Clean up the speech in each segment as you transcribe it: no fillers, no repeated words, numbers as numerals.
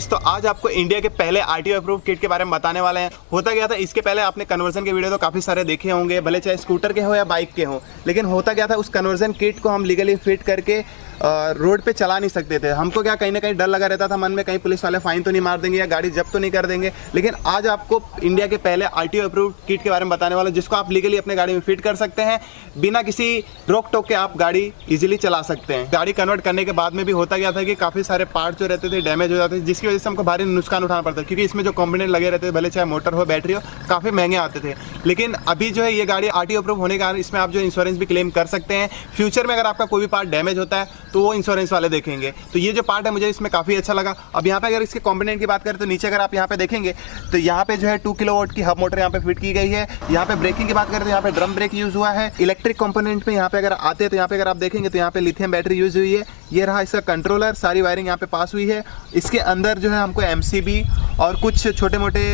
Guys तो आज आपको इंडिया के पहले आरटीओ अप्रूव किट के बारे में बताने वाले हैं। होता क्या था, इसके पहले आपने कन्वर्जन के वीडियो तो काफ़ी सारे देखे होंगे, भले चाहे स्कूटर के हो या बाइक के हो। लेकिन होता क्या था, उस कन्वर्जन किट को हम लीगली फिट करके रोड पे चला नहीं सकते थे। हमको क्या कहीं ना कहीं डर लगा रहता था मन में, कहीं पुलिस वाले फाइन तो नहीं मार देंगे या गाड़ी जब्त तो नहीं कर देंगे। लेकिन आज आपको इंडिया के पहले आरटीओ अप्रूव किट के बारे में बताने वाला, जिसको आप लीगली अपने गाड़ी में फिट कर सकते हैं, बिना किसी रोक टोक के आप गाड़ी इजीली चला सकते हैं। गाड़ी कन्वर्ट करने के बाद में भी होता क्या था कि काफ़ी सारे पार्ट जो रहते थे डैमेज हो जाते थे, जिसकी वजह से हमको भारी नुकसान उठाना पड़ता है, क्योंकि इसमें जो कॉम्पोनेंट लगे रहते थे, भले चाहे मोटर हो बैटरी हो, काफ़ी महंगे आते थे। लेकिन अभी जो है ये गाड़ी आरटीओ अप्रूव होने के कारण इसमें आप जो इंश्योरेंस भी क्लेम कर सकते हैं। फ्यूचर में अगर आपका कोई भी पार्ट डैमेज होता है तो वो इंश्योरेंस वाले देखेंगे। तो ये जो पार्ट है मुझे इसमें काफ़ी अच्छा लगा। अब यहाँ पे अगर इसके कंपोनेंट की बात करें तो नीचे अगर आप यहाँ पे देखेंगे तो यहाँ पे जो है 2 किलोवाट की हब मोटर यहाँ पे फिट की गई है। यहाँ पे ब्रेकिंग की बात करें तो यहाँ पे ड्रम ब्रेक यूज हुआ है। इलेक्ट्रिक कंपोनेंट में यहाँ पे अगर आते हैं तो यहाँ पे अगर आप देखेंगे तो यहाँ पे लिथियम बैटरी यूज हुई है। ये रहा इसका कंट्रोलर, सारी वायरिंग यहाँ पे पास हुई है। इसके अंदर जो है हमको एमसीबी और कुछ छोटे मोटे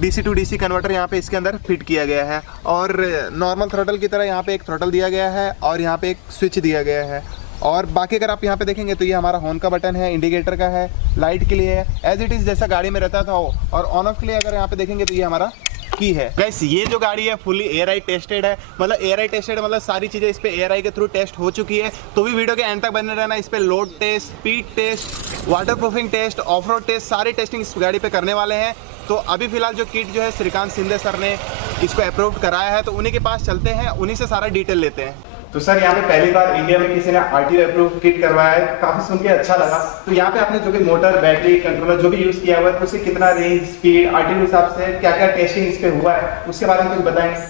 डीसी टू डीसी कन्वर्टर यहाँ पे इसके अंदर फिट किया गया है। और नॉर्मल थ्रोटल की तरह यहाँ पे एक थ्रोटल दिया गया है और यहाँ पे एक स्विच दिया गया है। और बाकी अगर आप यहाँ पे देखेंगे तो ये हमारा हॉर्न का बटन है, इंडिकेटर का है, लाइट के लिए है, एज इट इज़ जैसा गाड़ी में रहता था। और ऑन ऑफ के लिए अगर यहाँ पे देखेंगे तो ये हमारा की है। गाइस ये जो गाड़ी है फुली एआरआई टेस्टेड है। मतलब एआरआई टेस्टेड मतलब सारी चीज़ें इस पे एआरआई के थ्रू टेस्ट हो चुकी है। तो भी वीडियो के एंड तक बने रहना। इस पे load test, speed test, waterproofing test, off road test, सारी टेस्टिंग इस गाड़ी पे करने वाले हैं। तो अभी फिलहाल जो किट जो है श्रीकांत शिंदे सर ने इसको अप्रूव कराया है, तो उन्हीं के पास चलते हैं, उन्हीं से सारा डिटेल लेते हैं। तो सर यहाँ पे पहली बार इंडिया में किसी ने आरटीओ अप्रूव किट करवाया है, काफी सुन के अच्छा लगा। तो यहाँ पे आपने जो भी मोटर, बैटरी, कंट्रोलर जो भी यूज किया हुआ है, उससे कितना रेंज, स्पीड, आरटीओ के हिसाब से क्या क्या टेस्टिंग इस पे हुआ है, उसके बारे में कुछ बताएंगे।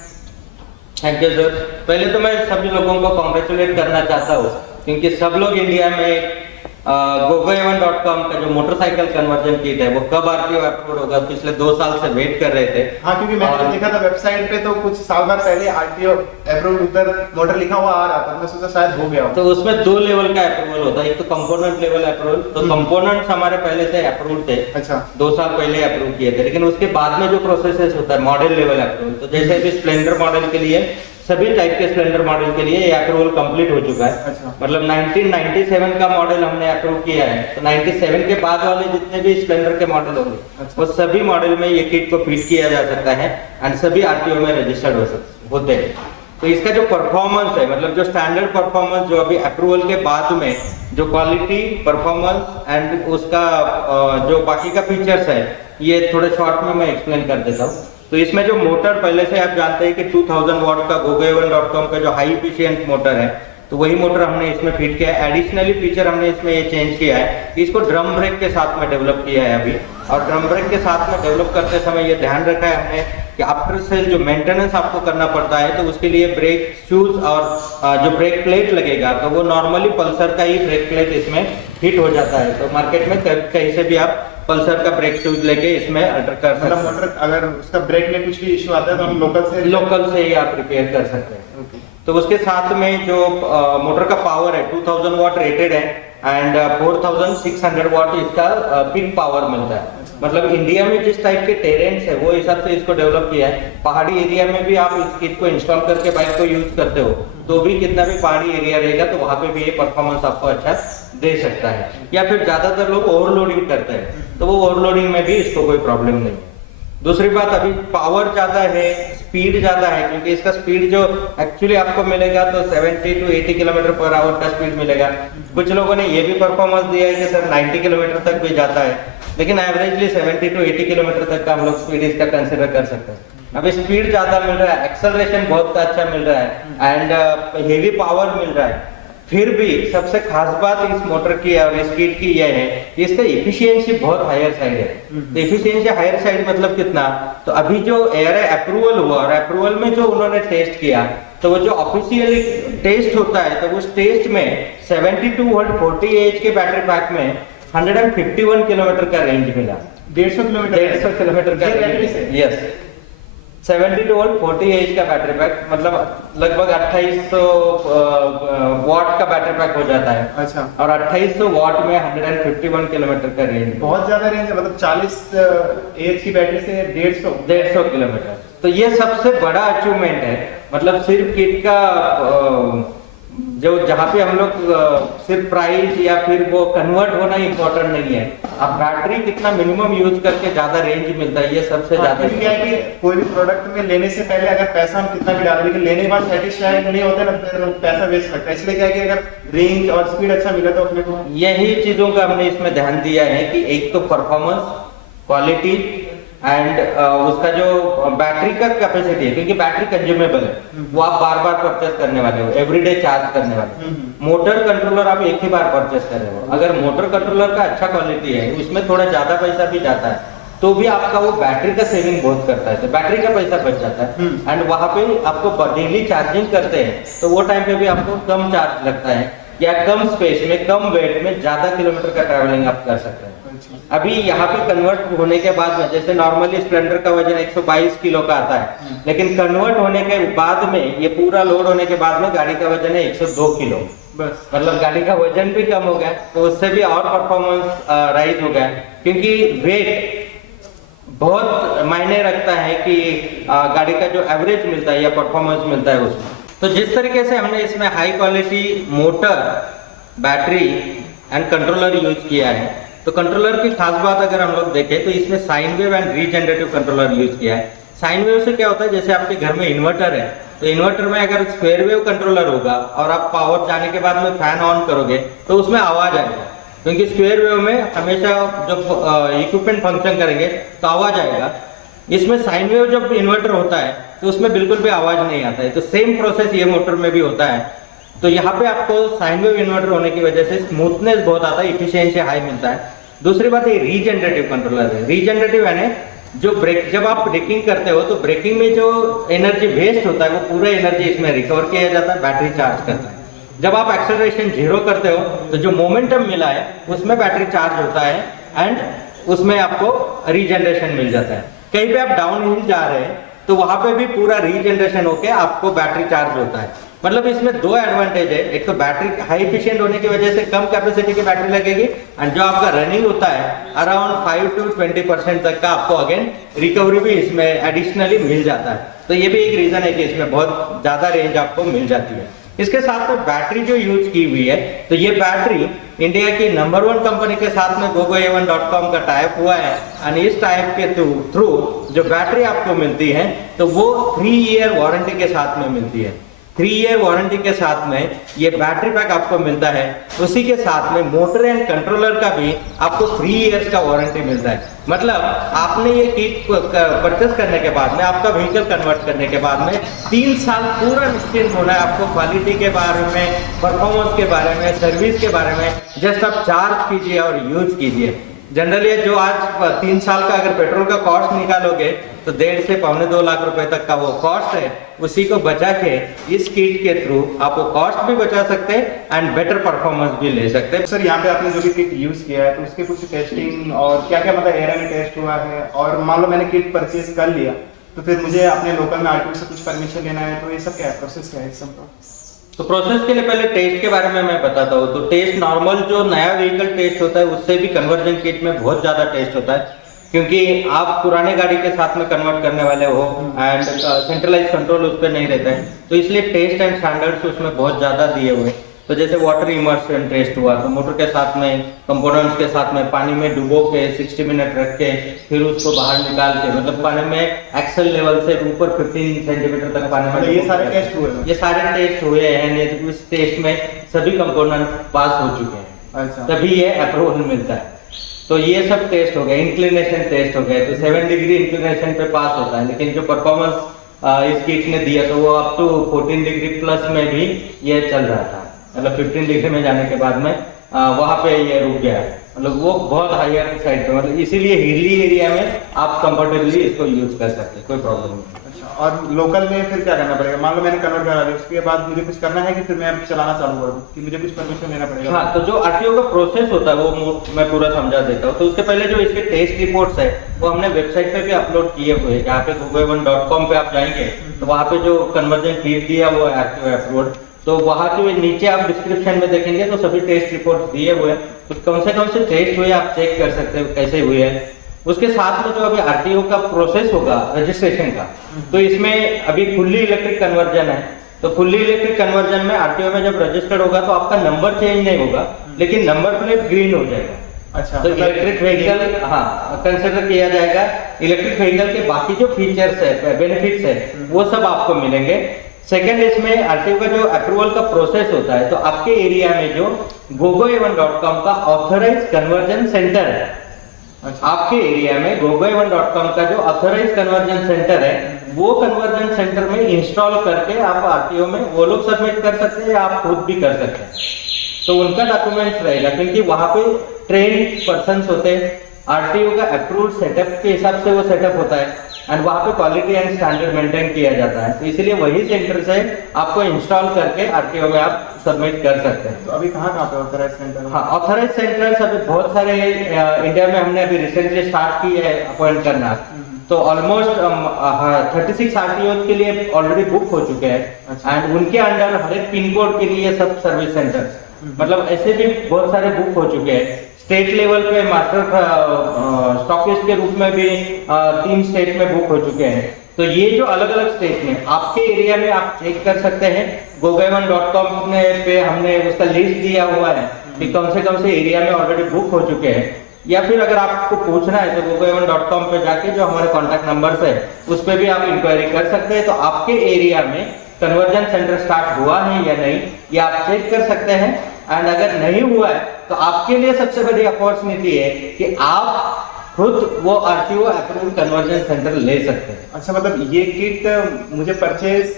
Thank you sir. पहले तो मैं सभी लोगों को कॉन्ग्रेचुलेट करना चाहता हूँ, क्योंकि सब लोग इंडिया में gogoevan.com का जो मोटरसाइकिल कन्वर्जन किट है वो कब आरटीओ अप्रूव होगा पिछले 2 साल से वेट कर रहे थे। हाँ, क्योंकि मैंने देखा था वेबसाइट पे तो कुछ साल भर पहले आरटीओ अप्रूव उधर मोटर लिखा हुआ आ रहा था, मैं सोचा शायद हो गया। तो उसमें 2 लेवल का अप्रूवल होता है, एक तो कंपोनेंट लेवल अप्रूवल। तो कंपोनेंट्स हमारे पहले से अप्रूव थे। अच्छा। 2 साल पहले अप्रूव किए थे, लेकिन उसके बाद में जो प्रोसेस होता है मॉडल लेवल अप्रूवल। तो जैसे अभी स्प्लेंडर मॉडल के लिए, सभी टाइप के स्प्लेंडर मॉडल के लिए ये अप्रूवल कंप्लीट हो चुका है। अच्छा। मतलब 1997 का मॉडल हमने अप्रूव किया है, तो 97 के बाद वाले जितने भी स्प्लेंडर के मॉडल होंगे, अच्छा, वो सभी मॉडल में ये किट को फिट किया जा सकता है एंड सभी आरटीओ में रजिस्टर्ड होते हैं। तो इसका जो परफॉर्मेंस है, मतलब जो स्टैंडर्ड परफॉर्मेंस जो अभी अप्रूवल के बाद में जो क्वालिटी, परफॉर्मेंस एंड उसका जो बाकी का फीचर्स है, ये थोड़े शॉर्ट में मैं एक्सप्लेन कर देता हूँ। तो इसमें जो मोटर पहले से आप जानते हैं कि 2000 वाट का gogoevan.com का जो हाई एफिशिएंट मोटर है, तो वही मोटर हमने इसमें फिट किया है। एडिशनली फीचर हमने इसमें ये चेंज किया है, इसको ड्रम ब्रेक के साथ में डेवलप किया है अभी। और ड्रम ब्रेक के साथ में डेवलप करते समय ये ध्यान रखा है हमने कि आफ्टर सेल जो मेंटेनेंस आपको करना पड़ता है, तो उसके लिए ब्रेक शूज और जो ब्रेक प्लेट लगेगा, तो वो नॉर्मली पल्सर का ही ब्रेक प्लेट इसमें फिट हो जाता है। तो मार्केट में कहीं से भी आप पल्सर का ब्रेक शूज लेके इसमें अल्टर कर सकते हैं। मोटर अगर उसका ब्रेक में कुछ भी इशू आता है तो हम लोकल से ही आप रिपेयर कर सकते हैं। तो उसके साथ में जो मोटर का पावर है 2000 वाट रेटेड है एंड 4600 वाट इसका पीक पावर मिलता है। मतलब इंडिया में जिस टाइप के टेरेंस है वो हिसाब से इसको डेवलप किया है। पहाड़ी एरिया में भी आप इस किट को इंस्टॉल करके बाइक को यूज करते हो तो भी कितना भी पहाड़ी एरिया रहेगा तो वहां पे भी ये परफॉर्मेंस आपको अच्छा दे सकता है। या फिर ज्यादातर लोग ओवरलोडिंग करते हैं, तो वो ओवरलोडिंग में भी इसको कोई प्रॉब्लम नहीं है। दूसरी बात, अभी पावर ज्यादा है, स्पीड ज्यादा है, क्योंकि इसका स्पीड जो एक्चुअली आपको मिलेगा तो 70 to 80 किलोमीटर पर आवर का स्पीड मिलेगा। कुछ लोगों ने ये भी परफॉर्मेंस दिया है कि सर 90 किलोमीटर तक भी जाता है, लेकिन एवरेजली 70 to 80 किलोमीटर तक का हम लोग स्पीड इसका कंसिडर कर सकते हैं। अभी स्पीड ज्यादा मिल रहा है, एक्सेलरेशन बहुत अच्छा मिल रहा है एंड हेवी पावर मिल रहा है। फिर भी सबसे खास बात इस मोटर की और इस किट की यह है कि इसका एफिशिएंसी बहुत हायर साइड है। तो एफिशिएंसी हायर साइड मतलब कितना, तो अभी जो एआरआई अप्रूवल हुआ और अप्रूवल में जो उन्होंने टेस्ट किया, तो वो जो ऑफिशियली टेस्ट होता है, तो उस टेस्ट में 72 वोल्ट 40 एच के बैटरी पैक में 151 किलोमीटर का रेंज मिला। 150 किलोमीटर का रेंज। यस, 72 वोल्ट 40 एच का बैटरी पैक, मतलब लगभग 2800 वाट का बैटरी पैक हो जाता है। अच्छा। और 2800 वाट में 151 किलोमीटर का रेंज, बहुत ज्यादा रेंज है। मतलब 40 एच की बैटरी से 150 किलोमीटर। तो ये सबसे बड़ा अचीवमेंट है। मतलब सिर्फ किट का जो जहाँ पे हम लोग सिर्फ प्राइस या फिर वो कन्वर्ट होना इम्पोर्टेंट नहीं है, आप बैटरी कितना मिनिमम यूज करके ज्यादा रेंज मिलता है, ये सबसे ज्यादा क्या है कि कोई भी प्रोडक्ट में लेने से पहले अगर पैसा हम कितना भी डालें, लेकिन लेने के बाद सेटिस्फाइड नहीं होते ना, फिर पैसा वेस्ट लगता है। इसलिए क्या है कि अगर रेंज और स्पीड अच्छा मिला तो अपने को यही चीजों का हमने इसमें ध्यान दिया है कि एक तो परफॉर्मेंस, क्वालिटी एंड उसका जो बैटरी का कैपेसिटी है, क्योंकि बैटरी कंज्यूमेबल है, वो आप बार बार परचेस करने वाले हो, एवरीडे चार्ज करने वाले हो। मोटर कंट्रोलर आप एक ही बार परचेस कर रहे हो, अगर मोटर कंट्रोलर का अच्छा क्वालिटी है, उसमें थोड़ा ज्यादा पैसा भी जाता है तो भी आपका वो बैटरी का सेविंग बहुत करता है, तो बैटरी का पैसा बच जाता है। एंड वहां पे आपको डेली चार्जिंग करते हैं तो वो टाइम पे भी आपको कम चार्ज लगता है, या कम स्पेस में कम वेट में ज्यादा किलोमीटर का ट्रैवलिंग आप कर सकते हैं। अभी यहाँ पे कन्वर्ट होने के बाद में, जैसे नॉर्मली स्प्लेंडर का वजन 122 किलो का आता है, लेकिन कन्वर्ट होने के बाद में, ये पूरा लोड होने के बाद में गाड़ी का वजन है 102 किलो, बस मतलब गाड़ी का वजन भी कम हो गया, तो उससे भी और परफॉर्मेंस राइज हो गया, क्योंकि वेट बहुत मायने रखता है कि गाड़ी का जो एवरेज मिलता है या परफॉर्मेंस मिलता है उसमें। तो जिस तरीके से हमने इसमें high quality motor, battery and controller use किया है, तो कंट्रोलर की खास बात अगर हम लोग देखें तो इसमें sine wave and regenerative controller use किया है। साइन वेव से क्या होता है, जैसे आपके घर में इन्वर्टर है, तो इन्वर्टर में अगर स्क्वायर वेव कंट्रोलर होगा और आप पावर जाने के बाद में फैन ऑन करोगे तो उसमें आवाज आएगा, क्योंकि स्क्वायर वेव में हमेशा जब इक्विपमेंट फंक्शन करेंगे तो आवाज आएगा। इसमें साइन वेव जब इन्वर्टर होता है तो उसमें बिल्कुल भी आवाज नहीं आता है, तो सेम प्रोसेस ये मोटर में भी होता है। तो यहाँ पे आपको साइन वेव इन्वर्टर होने की वजह से स्मूथनेस बहुत आता है, इफिशियंसी हाई मिलता है। दूसरी बात ये रीजनरेटिव कंट्रोलर है। रीजनरेटिव यानी जो ब्रेक, जब आप ब्रेकिंग करते हो तो ब्रेकिंग में जो एनर्जी वेस्ट होता है वो पूरा एनर्जी इसमें रिकवर किया जाता है, बैटरी चार्ज करता है। जब आप एक्सेलरेशन 0 करते हो तो जो मोमेंटम मिला है उसमें बैटरी चार्ज होता है एंड उसमें आपको रीजनरेशन मिल जाता है। कहीं पे आप डाउन हिल जा रहे हैं तो वहां पे भी पूरा रीजनरेशन होके आपको बैटरी चार्ज होता है। मतलब इसमें दो एडवांटेज है, एक तो बैटरी हाई एफिशिएंट होने की वजह से कम कैपेसिटी की बैटरी लगेगी, एंड जो आपका रनिंग होता है अराउंड 5 to 20% तक का आपको अगेन रिकवरी भी इसमें एडिशनली मिल जाता है। तो ये भी एक रीजन है कि इसमें बहुत ज्यादा रेंज आपको मिल जाती है। इसके साथ में बैटरी जो यूज की हुई है, तो ये बैटरी इंडिया की नंबर 1 कंपनी के साथ में gogoa1.com का टाइप हुआ है, और इस टाइप के थ्रू जो बैटरी आपको मिलती है तो वो 3 ईयर वारंटी के साथ में मिलती है। 3 ईयर वारंटी के साथ में ये बैटरी पैक आपको मिलता है, उसी के साथ में मोटर एंड कंट्रोलर का भी आपको 3 इयर्स का वारंटी मिलता है। मतलब आपने ये किट परचेस करने के बाद में, आपका व्हीकल कन्वर्ट करने के बाद में 3 साल पूरा निश्चिंत होना है आपको, क्वालिटी के बारे में, परफॉर्मेंस के बारे में, सर्विस के बारे में। जस्ट आप चार्ज कीजिए और यूज कीजिए। जनरली जो आज 3 साल का अगर पेट्रोल का कॉस्ट निकालोगे तो 1.5 से 2.25 लाख रुपए तक का वो कॉस्ट है, उसी को बचा के इस किट के थ्रू आप वो कॉस्ट भी बचा सकते हैं एंड बेटर परफॉर्मेंस भी ले सकते हैं। सर, यहाँ पे आपने जो भी किट यूज किया है तो उसके कुछ टेस्टिंग और क्या क्या मतलब एरिया में टेस्ट हुआ है, और मान लो मैंने किट परचेज कर लिया तो फिर मुझे अपने लोकल में आरटीओ से कुछ परमिशन लेना है, तो ये सब क्या है, प्रोसेस क्या है इस सब का? तो प्रोसेस के लिए पहले टेस्ट के बारे में मैं बताता हूँ। तो टेस्ट नॉर्मल जो नया व्हीकल टेस्ट होता है उससे भी कन्वर्जन किट में बहुत ज्यादा टेस्ट होता है, क्योंकि आप पुराने गाड़ी के साथ में कन्वर्ट करने वाले हो एंड सेंट्रलाइज कंट्रोल उस पर नहीं रहता है, तो इसलिए टेस्ट एंड स्टैंडर्ड्स उसमें बहुत ज्यादा दिए हुए। तो जैसे वाटर इमर्शन टेस्ट हुआ, तो मोटर के साथ में, कंपोनेंट्स के साथ में पानी में डुबो के 60 मिनट रख के फिर उसको बाहर निकाल के, मतलब पानी में एक्सेल लेवल से ऊपर 15 सेंटीमीटर तक पानी में, ये सारे टेस्ट हुए? ये सारे टेस्ट हुए हैं। इस टेस्ट में सभी कंपोनेंट पास हो चुके हैं। अच्छा। तभी ये अप्रूवल मिलता है। तो ये सब टेस्ट हो गए, इंक्लिनेशन टेस्ट हो गए, तो 7 डिग्री इंक्लिनेशन पे पास होता है। लेकिन जो परफॉर्मेंस इस किट ने दिया तो वो अप टू 14 डिग्री प्लस में भी ये चल रहा था, मतलब 15 डिग्री में जाने के बाद में वहां पे ये रुक गया, मतलब वो बहुत हायर साइड पे, मतलब इसीलिए हिली एरिया में आप कंफर्टेबली इसको यूज कर सकते हैं, कोई प्रॉब्लम नहीं। अच्छा, और लोकल में फिर क्या करना पड़ेगा? मान लो मैंने कन्वर्ट करा लिया, उसके बाद मुझे कुछ करना है कि फिर मैं चलाना चालू कर दूं, कि मुझे कुछ परमिशन लेना पड़ेगा? हाँ, तो जो आरटीओ का प्रोसेस होता है वो मैं पूरा समझा देता हूँ। तो उसके पहले जो इसके टेस्ट रिपोर्ट्स है वो हमने वेबसाइट पे भी अपलोड किए हुए हैं। जहाँ पे gogoa1.com पे आप जाएंगे तो वहाँ पे जो कन्वर्जन किट दिया वो है आरटीओ अप्रूव्ड, तो वहाँ के नीचे आप डिस्क्रिप्शन में देखेंगे तो सभी टेस्ट रिपोर्ट दिए हुए हैं, तो कौन से टेस्ट हुए आप चेक कर सकते हो कैसे हुए हैं। उसके साथ में जो अभी आरटीओ का प्रोसेस होगा रजिस्ट्रेशन का, तो इसमें अभी फुल्ली इलेक्ट्रिक कन्वर्जन है, तो फुल्ली इलेक्ट्रिक कन्वर्जन में आरटीओ में जब रजिस्टर्ड होगा तो आपका नंबर चेंज नहीं होगा, लेकिन नंबर प्लेट ग्रीन हो जाएगा। अच्छा, तो इलेक्ट्रिक व्हीकल हाँ कंसिडर किया जाएगा। इलेक्ट्रिक व्हीकल के बाकी जो फीचर्स है, बेनिफिट्स है, वो सब आपको मिलेंगे। सेकंड, इसमें आरटीओ का जो अप्रूवल का प्रोसेस होता है, तो आपके एरिया में जो gogoa1.com का ऑथराइज कन्वर्जन सेंटर है, अच्छा। आपके एरिया में gogoa1.com का जो ऑथराइज कन्वर्जन सेंटर है, वो कन्वर्जन सेंटर में इंस्टॉल करके आप आरटीओ में वो लोग सबमिट कर सकते हैं या आप खुद भी कर सकते हैं। तो उनका डॉक्यूमेंट्स रहेगा, क्योंकि वहां पे ट्रेन पर्सन्स होते हैं, आरटीओ का अप्रूव्ड सेटअप के हिसाब से वो सेटअप होता है एंड वहां पे क्वालिटी एंड स्टैंडर्ड मेंटेन किया जाता है। तो इसलिए वही सेंटर से आपको इंस्टॉल करके आरटीओ में आप सबमिट कर सकते हैं। तो अभी कहाँ पे ऑथराइज सेंटर? हाँ, ऑथराइज सेंटर्स अभी बहुत सारे इंडिया में हमने अभी रिसेंटली स्टार्ट की है अपॉइंट करना। तो ऑलमोस्ट 36 आरटीओ के लिए ऑलरेडी बुक हो चुके हैं एंड उनके अंडर हर एक पिन कोड के लिए सब सर्विस सेंटर्स, मतलब ऐसे भी बहुत सारे बुक हो चुके हैं। स्टेट लेवल पे मास्टर स्टॉकिस्ट के रूप में भी 3 स्टेट में बुक हो चुके हैं। तो ये जो अलग अलग स्टेट में आपके एरिया में आप चेक कर सकते हैं। gogoa1.com पे हमने उसका लिस्ट दिया हुआ है कि कौन से एरिया में ऑलरेडी बुक हो चुके हैं, या फिर अगर आपको पूछना है तो gogoa1.com पे जाके जो हमारे कॉन्टैक्ट नंबर्स है उस पर भी आप इंक्वायरी कर सकते हैं। तो आपके एरिया में कन्वर्जन सेंटर स्टार्ट हुआ है या नहीं, ये आप चेक कर सकते हैं। एंड अगर नहीं हुआ है तो आपके लिए सबसे बड़ी अपॉर्चुनिटी है कि आप खुद वो आरटीओ अप्रूव्ड कन्वर्जन सेंटर ले सकते हैं। अच्छा, मतलब ये किट मुझे परचेज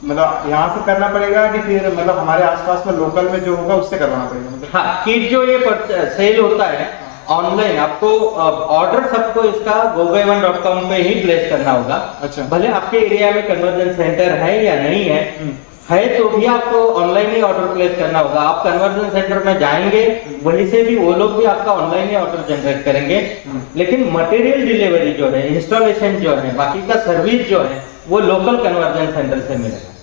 मतलब यहाँ से करना पड़ेगा कि फिर मतलब हमारे आसपास में लोकल में जो होगा उससे करवाना पड़ेगा? मतलब हाँ, किट जो ये सेल होता है ऑनलाइन, आपको ऑर्डर सबको इसका gogoa1.com पे ही प्लेस करना होगा। अच्छा। भले आपके एरिया में कन्वर्जन सेंटर है या नहीं है, तो भी आपको ऑनलाइन ही ऑर्डर प्लेस करना होगा। आप कन्वर्जन सेंटर में जाएंगे, वहीं से भी वो लोग भी आपका ऑनलाइन ही ऑर्डर जनरेट करेंगे। लेकिन मटेरियल डिलीवरी जो है, इंस्टॉलेशन जो है, बाकी का सर्विस जो है, वो लोकल कन्वर्जन सेंटर से मिलेगा।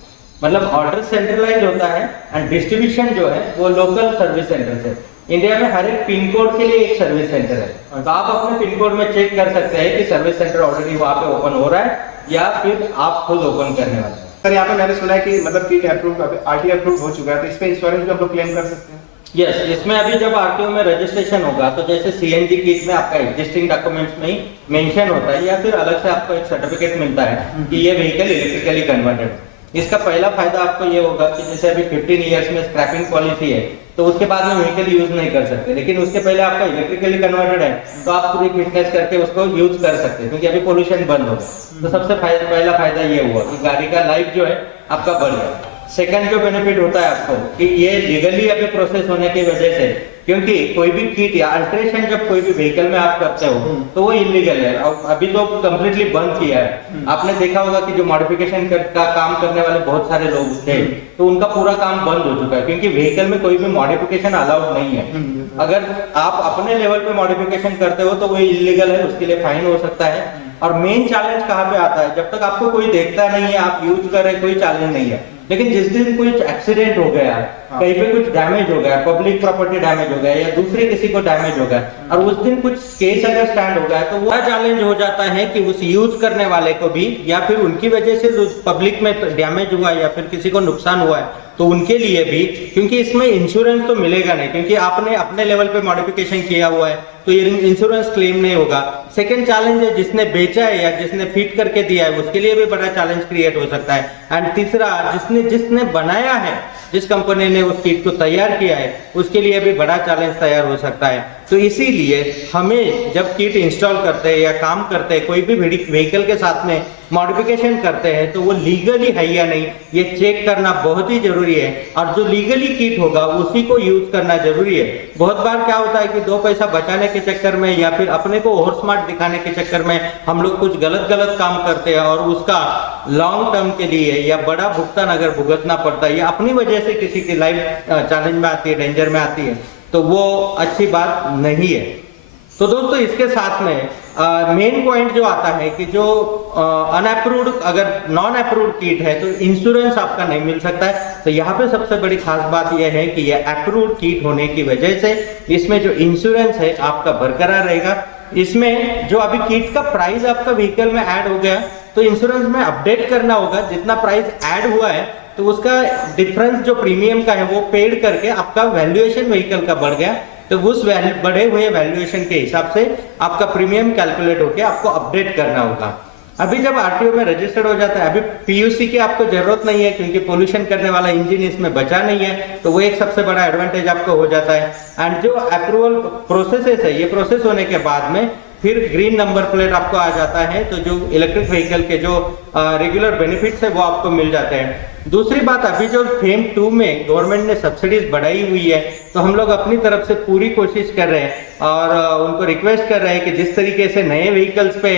मतलब ऑर्डर सेंट्रलाइज होता है एंड डिस्ट्रीब्यूशन जो है वो लोकल सर्विस सेंटर से। इंडिया में हर एक पिन कोड के लिए एक सर्विस सेंटर है, तो आप अपने पिन कोड में चेक कर सकते हैं कि सर्विस सेंटर ऑलरेडी वहां पे ओपन हो रहा है या फिर आप खुद ओपन करने वाले हैं। सर, यहाँ पे मैंने सुना है कि मतलब किट अप्रूव आरटीओ अप्रूव हो चुका है, तो इस पे इंश्योरेंस भी आप लोग क्लेम कर सकते हैं? यस, इसमें अभी जब आरटीओ में रजिस्ट्रेशन होगा तो जैसे सीएनजी किट में आपका एग्जिस्टिंग डॉक्यूमेंट्स में ही मेंशन होता है या फिर अलग से आपको एक सर्टिफिकेट मिलता है कि ये व्हीकल इलेक्ट्रिकली कन्वर्टेड है। इसका पहला फायदा आपको ये होगा कि जैसे अभी 15 इयर्स में स्क्रैपिंग पॉलिसी है, तो उसके बाद में व्हीकल यूज नहीं कर सकते, लेकिन उसके पहले आपका इलेक्ट्रिकली कन्वर्टेड है तो आप पूरी फिटनेस करके उसको यूज कर सकते हैं, क्योंकि अभी पोल्यूशन बंद होगा। तो सबसे पहला फायदा ये हुआ कि गाड़ी का लाइफ जो है आपका बढ़ गया। सेकंड जो बेनिफिट होता है आपको कि ये लीगली अभी प्रोसेस होने की वजह से, क्योंकि कोई भी किट या अल्ट्रेशन जब कोई भी व्हीकल में आप करते हो तो वो इलीगल है। अभी तो कंप्लीटली बंद किया है। आपने देखा होगा कि जो मॉडिफिकेशन का काम करने वाले बहुत सारे लोग थे, तो उनका पूरा काम बंद हो चुका है, क्योंकि व्हीकल में कोई भी मॉडिफिकेशन अलाउड नहीं है। अगर आप अपने लेवल पे मॉडिफिकेशन करते हो तो वो इलीगल है, उसके लिए फाइन हो सकता है। और मेन चैलेंज कहाँ पे आता है, जब तक आपको कोई देखता नहीं है, आप यूज कर रहे, कोई चैलेंज नहीं है। लेकिन जिस दिन कुछ एक्सीडेंट हो गया, कहीं पे कुछ डैमेज हो गया, पब्लिक प्रॉपर्टी डैमेज हो गया या दूसरे किसी को डैमेज हो गया, और उस दिन कुछ केस अगर स्टैंड हो गया, तो वो चैलेंज हो जाता है कि उस यूज करने वाले को भी या फिर उनकी वजह से पब्लिक में डैमेज हुआ या फिर किसी को नुकसान हुआ है तो उनके लिए भी, क्योंकि इसमें इंश्योरेंस तो मिलेगा नहीं, क्योंकि आपने अपने लेवल पे मॉडिफिकेशन किया हुआ है तो ये इंश्योरेंस क्लेम नहीं होगा। सेकंड चैलेंज है जिसने बेचा है या जिसने फिट करके दिया है उसके लिए भी बड़ा चैलेंज क्रिएट हो सकता है। एंड तीसरा, जिसने बनाया है, जिस कंपनी ने उस किट को तैयार किया है, उसके लिए भी बड़ा चैलेंज तैयार हो सकता है। तो इसीलिए हमें जब किट इंस्टॉल करते हैं या काम करते हैं, कोई भी व्हीकल के साथ में मॉडिफिकेशन करते हैं, तो वो लीगली है या नहीं ये चेक करना बहुत ही जरूरी है। और जो लीगली किट होगा उसी को यूज करना जरूरी है। बहुत बार क्या होता है कि 2 पैसा बचाने के चक्कर में या फिर अपने को और स्मार्ट दिखाने के चक्कर में हम लोग कुछ गलत काम करते हैं और उसका लॉन्ग टर्म के लिए या बड़ा भुगतान अगर भुगतना पड़ता है या अपनी वजह से किसी की लाइफ चैलेंज में आती है, डेंजर में आती है, तो वो अच्छी बात नहीं है। तो दोस्तों, इसके साथ में मेन पॉइंट जो आता है कि जो अनअप्रूव्ड, अगर नॉन अप्रूव्ड किट है तो इंश्योरेंस आपका नहीं मिल सकता है। तो यहाँ पे सबसे बड़ी खास बात यह है कि यह अप्रूव्ड किट होने की वजह से इसमें जो इंश्योरेंस है आपका बरकरार रहेगा। इसमें जो अभी किट का प्राइस आपका व्हीकल में ऐड हो गया तो इंश्योरेंस में अपडेट करना होगा। जितना प्राइस ऐड हुआ है तो उसका डिफरेंस जो प्रीमियम का है वो पेड करके आपका वैल्यूएशन व्हीकल का बढ़ गया, तो उस बढ़े हुए वैल्यूएशन के हिसाब से आपका प्रीमियम कैलकुलेट होके आपको अपडेट करना होगा। अभी जब आरटीओ में रजिस्टर्ड हो जाता है, अभी पीयूसी की आपको जरूरत नहीं है क्योंकि पोल्यूशन करने वाला इंजन इसमें बचा नहीं है, तो वो एक सबसे बड़ा एडवांटेज आपको हो जाता है। एंड जो अप्रूवल प्रोसेसेस है, ये प्रोसेस होने के बाद में फिर ग्रीन नंबर प्लेट आपको आ जाता है, तो जो इलेक्ट्रिक व्हीकल के जो रेगुलर बेनिफिट्स है वो आपको मिल जाते हैं। दूसरी बात, अभी जो फेम 2 में गवर्नमेंट ने सब्सिडीज बढ़ाई हुई है, तो हम लोग अपनी तरफ से पूरी कोशिश कर रहे हैं और उनको रिक्वेस्ट कर रहे हैं कि जिस तरीके से नए व्हीकल्स पे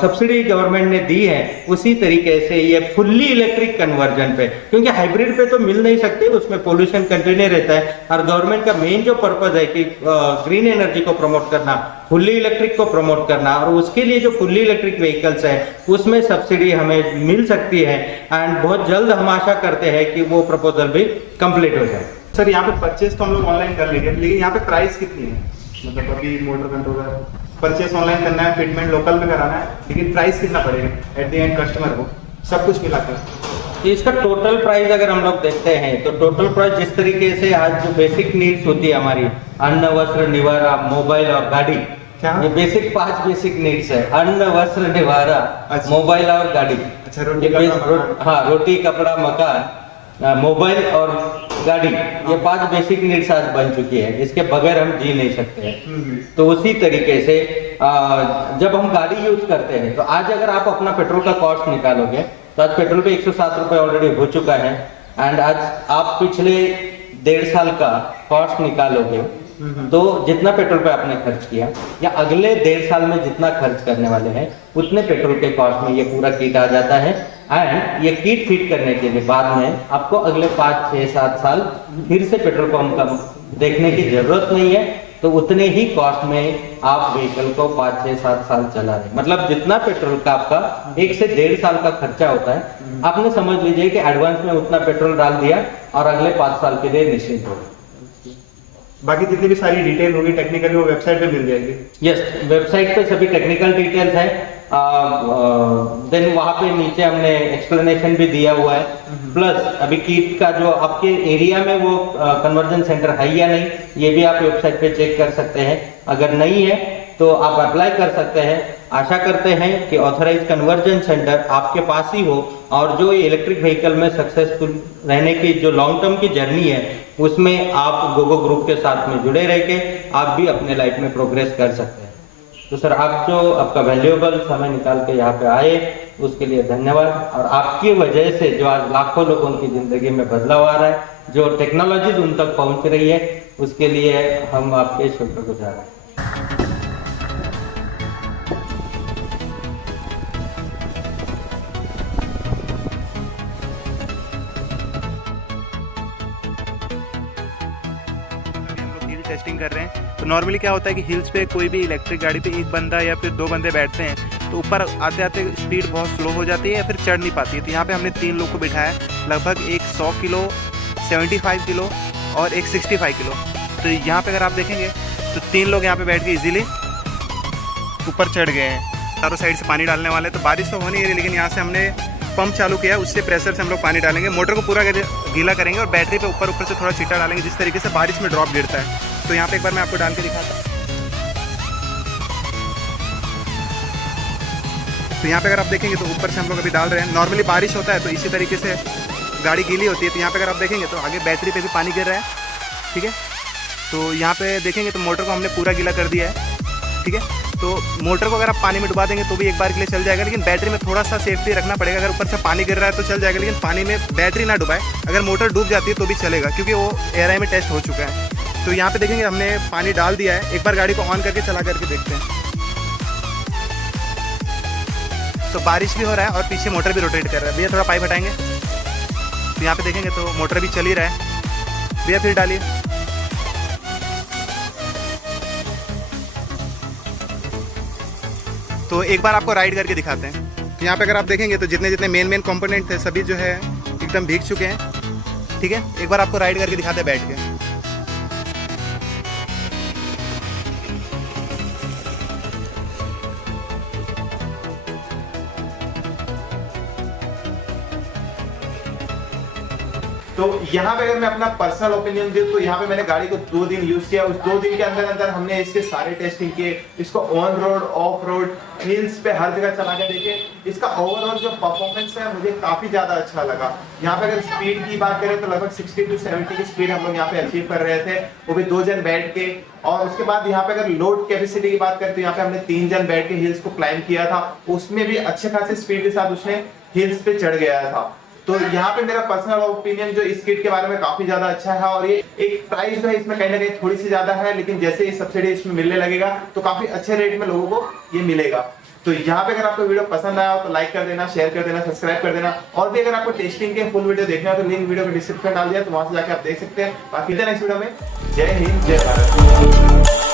सब्सिडी गवर्नमेंट ने दी है, उसी तरीके से ये फुल्ली इलेक्ट्रिक कन्वर्जन पे, क्योंकि हाइब्रिड पे तो मिल नहीं सकते, उसमें पोल्यूशन कंटिन्यू रहता है। और गवर्नमेंट का मेन जो पर्पज है कि ग्रीन एनर्जी को प्रमोट करना, फुल्ली इलेक्ट्रिक को प्रमोट करना, और उसके लिए जो फुल्ली इलेक्ट्रिक व्हीकल्स है उसमें सब्सिडी हमें मिल सकती है। एंड बहुत जल्द हम आशा करते हैं कि वो प्रपोजल भी कंप्लीट हो जाए। सर यहाँ पे परचेज तो हम लोग ऑनलाइन कर लेंगे, लेकिन यहाँ पे प्राइस कितनी है? मतलब अभी मोटर कंट्रोलर परचेज ऑनलाइन करना है, फिटमेंट लोकल में कराना है, लेकिन प्राइस कितना पड़ेगा एट द एंड कस्टमर को, सब कुछ मिलाकर? इसका टोटल प्राइस अगर हम लोग देखते हैं तो टोटल प्राइस जिस तरीके से आज जो बेसिक नीड्स होती है हमारी, अन्न वस्त्र निवारा मोबाइल और गाड़ी, ये बेसिक 5 बेसिक नीड्स है, अन्न वस्त्र निवारा मोबाइल और गाड़ी। अच्छा, रोटी कपड़ा मकान, मोबाइल और गाड़ी, ये 5 बेसिक नीड्स आज बन चुकी है, इसके बगैर हम जी नहीं सकते हैं। तो उसी तरीके से जब हम गाड़ी यूज करते हैं, तो आज अगर आप अपना पेट्रोल का कॉस्ट निकालोगे तो आज पेट्रोल पे 107 रुपए ऑलरेडी हो चुका है। एंड आज आप पिछले 1.5 साल का कॉस्ट निकालोगे तो जितना पेट्रोल पे आपने खर्च किया, या अगले 1.5 साल में जितना खर्च करने वाले हैं, उतने पेट्रोल के कॉस्ट में ये पूरा किट आ जाता है। एंड ये किट फिट करने के लिए बाद में आपको अगले 5, 6, 7 साल फिर से पेट्रोल पंप का देखने की जरूरत नहीं है, तो उतने ही कॉस्ट में आप व्हीकल को 5, 6, 7 साल चला रहे हैं। मतलब जितना पेट्रोल का आपका 1 से 1.5 साल का खर्चा होता है, आपने समझ लीजिए कि एडवांस में उतना पेट्रोल डाल दिया और अगले 5 साल के लिए निश्चिंत हो। बाकी जितनी भी सारी डिटेल होगी टेक्निकली वो वेबसाइट पे मिल जाएगी। यस, वेबसाइट पे सभी टेक्निकल डिटेल्स है। देन वहां पे नीचे हमने एक्सप्लेनेशन भी दिया हुआ है। प्लस अभी किट का जो आपके एरिया में वो कन्वर्जन सेंटर है या नहीं, ये भी आप वेबसाइट पे चेक कर सकते हैं। अगर नहीं है तो आप अप्लाई कर सकते हैं। आशा करते हैं कि ऑथराइज कन्वर्जन सेंटर आपके पास ही हो और जो इलेक्ट्रिक व्हीकल में सक्सेसफुल रहने की जो लॉन्ग टर्म की जर्नी है, उसमें आप गोगो ग्रुप के साथ में जुड़े रह के आप भी अपने लाइफ में प्रोग्रेस कर सकते हैं। तो सर, आप जो आपका वैल्यूएबल समय निकाल के यहाँ पे आए, उसके लिए धन्यवाद। और आपकी वजह से जो आज लाखों लोगों की जिंदगी में बदलाव आ रहा है, जो टेक्नोलॉजीज उन तक पहुंच रही है, उसके लिए हम आपके शुक्रगुजार हैं। टेस्टिंग कर रहे हैं। तो नॉर्मली क्या होता है कि हिल्स पे कोई भी इलेक्ट्रिक गाड़ी पे एक बंदा या फिर 2 बंदे बैठते हैं, तो ऊपर आते आते स्पीड बहुत स्लो हो जाती है या फिर चढ़ नहीं पाती है। तो यहाँ पे हमने 3 लोग को बिठाया, लगभग एक 100 किलो, 75 किलो और एक 65 किलो। तो यहाँ पे अगर आप देखेंगे तो 3 लोग यहाँ पे बैठ के इजीली ऊपर चढ़ गए हैं। चारों साइड से पानी डालने वाले, तो बारिश तो हो नहीं रही, लेकिन यहाँ से हमने पंप चालू किया, उससे प्रेशर से हम लोग पानी डालेंगे, मोटर को पूरा गीला करेंगे और बैटरी पे ऊपर से थोड़ा छींटा डालेंगे, जिस तरीके से बारिश में ड्रॉप गिरता है। तो यहाँ पे एक बार मैं आपको डाल के दिखाता हूँ। तो यहाँ पे अगर आप देखेंगे तो ऊपर से हम लोग अभी डाल रहे हैं। नॉर्मली बारिश होता है तो इसी तरीके से गाड़ी गीली होती है। तो यहाँ पे अगर आप देखेंगे तो आगे बैटरी पे भी पानी गिर रहा है, ठीक है। तो यहाँ पे देखेंगे तो मोटर को हमने पूरा गीला कर दिया है, ठीक है। तो मोटर को अगर आप पानी में डुबा देंगे तो भी एक बार के लिए चल जाएगा, लेकिन बैटरी में थोड़ा सा सेफ्टी रखना पड़ेगा। अगर ऊपर से पानी गिर रहा है तो चल जाएगा, लेकिन पानी में बैटरी ना डुबाए। अगर मोटर डूब जाती है तो भी चलेगा, क्योंकि वो एआरआई में टेस्ट हो चुका है। तो यहाँ पे देखेंगे हमने पानी डाल दिया है। एक बार गाड़ी को ऑन करके चला करके देखते हैं। तो बारिश भी हो रहा है और पीछे मोटर भी रोटेट कर रहा है। भैया थोड़ा पाइप हटाएंगे। तो यहाँ पे देखेंगे तो मोटर भी चल ही रहा है। भैया फिर डालिए। तो एक बार आपको राइड करके दिखाते हैं। तो यहाँ पे अगर आप देखेंगे तो जितने जितने मेन कंपोनेंट थे सभी जो है एकदम भीग चुके हैं, ठीक है। एक बार आपको राइड करके दिखाते हैं बैठ के। तो यहाँ पे अगर मैं अपना पर्सनल ओपिनियन दूं तो यहाँ पे मैंने गाड़ी को 2 दिन यूज किया। उस 2 दिन के अंदर अंदर हमने इसके सारे टेस्टिंग किए, इसको on road, of road, hills पे हर जगह चला के देखे। इसका ओवरऑल जो परफॉर्मेंस है मुझे काफी ज्यादा अच्छा लगा। यहाँ पे अगर स्पीड की बात करें तो लगभग 60 to 70 की स्पीड हम लोग यहाँ पे अचीव कर रहे थे, वो भी 2 जन बैठ के। और उसके बाद यहाँ पे अगर लोड कैपेसिटी की बात करें तो यहाँ पे हमने 3 जन बैठ के हिल्स को क्लाइंब किया था, उसमें भी अच्छे खासे स्पीड के साथ उसने हिल्स पे चढ़ गया था। तो यहाँ पे मेरा पर्सनल ओपिनियन जो इस किट के बारे में काफी ज्यादा अच्छा है। और ये एक प्राइस जो है इसमें कहीं ना कहीं थोड़ी सी ज्यादा है, लेकिन जैसे ये सब्सिडी इसमें मिलने लगेगा तो काफी अच्छे रेट में लोगों को ये मिलेगा। तो यहाँ पे अगर आपको वीडियो पसंद आया हो तो लाइक कर देना, शेयर कर देना, सब्सक्राइब कर देना। और भी अगर आपको टेस्टिंग के फुल वीडियो देखना है तो लिंक वीडियो को डिस्क्रिप्शन डाल दिया, तो वहां से जाके आप देख सकते हैं। बाकी नेक्स्ट वीडियो में जय हिंद, जय भारत।